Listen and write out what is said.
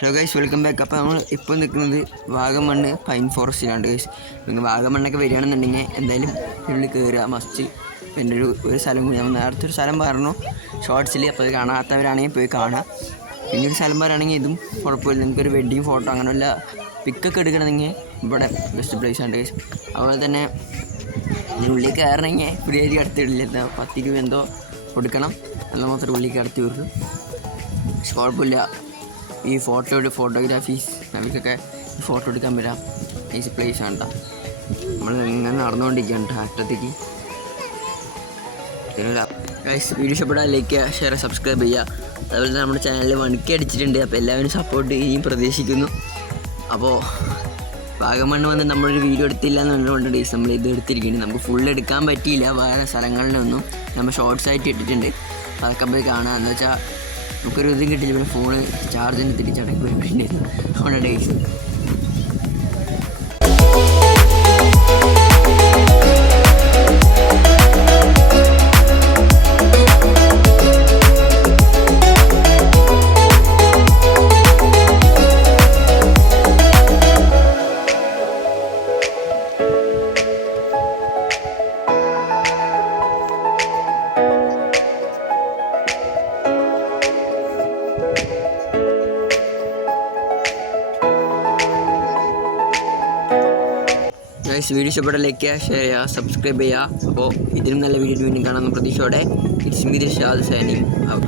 Hello guys, welcome back. അപ്പോൾ നമ്മൾ ഇപ്പോൾ നിൽക്കുന്നത് വാഗമണ്ണ് പൈൻ ഫോറസ്റ്റിലാണ് ഗൈസ്. നിങ്ങൾ വാഗമണ്ണൊക്കെ വരികയാണെന്നുണ്ടെങ്കിൽ എന്തായാലും ഉള്ളിൽ കയറുക മസ്റ്റ്. എൻ്റെ ഒരു സ്ഥലം കൂടി നമ്മൾ നേരത്തെ ഒരു സ്ഥലം പറഞ്ഞു ഷോർട്സിൽ, അപ്പോൾ അത് കാണാത്തവരാണെങ്കിൽ പോയി കാണുക. പിന്നെ ഒരു സ്ഥലം പറയുകയാണെങ്കിൽ ഇതും കുഴപ്പമില്ല. നിങ്ങൾക്കൊരു വെഡ്ഡിങ് ഫോട്ടോ അങ്ങനെയുള്ള പിക്കൊക്കെ എടുക്കണമെങ്കിൽ ഇവിടെ ബെസ്റ്റ് പ്ലേസ് ആണ് ഗൈസ്. അതുപോലെ തന്നെ ഉള്ളിൽ കയറണമെങ്കിൽ ഫ്രീ ആയിട്ട് കടത്തിയിടില്ല, 10 രൂപ എന്തോ കൊടുക്കണം, എന്നാൽ മാത്രമേ ഉള്ളിൽ കടത്തി വിടുള്ളൂ. പക്ഷെ കുഴപ്പമില്ല. ഈ ഫോട്ടോഗ്രാഫീസ് അവർക്കൊക്കെ ഫോട്ടോ എടുക്കാൻ വരാം. ഈസി പ്ലേസ് ആണ് കേട്ടോ. നമ്മൾ ഇങ്ങനെ നടന്നുകൊണ്ടിരിക്കുകയാണ് അറ്റത്തേക്ക്. ഗൈസ്, വീഡിയോ ഇഷ്ടപ്പെട്ടാൽ ലൈക്ക് ചെയ്യുക, ഷെയർ, സബ്സ്ക്രൈബ് ചെയ്യുക. അതുപോലെ തന്നെ നമ്മുടെ ചാനലിൽ 1K അടിച്ചിട്ടുണ്ട്. അപ്പോൾ എല്ലാവരും സപ്പോർട്ട് ചെയ്യുകയും പ്രതീക്ഷിക്കുന്നു. അപ്പോൾ വാഗമണ്ണ് വന്ന് നമ്മളൊരു വീഡിയോ എടുത്തില്ല എന്നുള്ളതുകൊണ്ട് ഗൈസ് നമ്മൾ ഇത് എടുത്തിരിക്കുന്നത്. നമുക്ക് ഫുൾ എടുക്കാൻ പറ്റിയില്ല, വേറെ സ്ഥലങ്ങളിലൊന്നും നമ്മൾ ഷോർട്സ് ആയിട്ട് ഇട്ടിട്ടുണ്ട്. അതൊക്കെ പോയി കാണാം. എന്ന് വെച്ചാൽ നമുക്കൊരു ഇതും കിട്ടില്ല. പിന്നെ ഫോണ് ചാർജിന് തിരിച്ചടക്കി വേണ്ടി അതുകൊണ്ട് ഡേയ്സ്. വീഡിയോ ഇഷ്ടപ്പെട്ട ലൈക്ക് ചെയ്യുക, ഷെയർ ചെയ്യുക, സബ്സ്ക്രൈബ് ചെയ്യുക. അപ്പോൾ ഇതിലും നല്ല വീഡിയോ വീണ്ടും കാണാമെന്ന പ്രതീക്ഷയോടെ ഇറ്റ്സ് മീ ഷാദ് സൈനിങ് ഔട്ട്.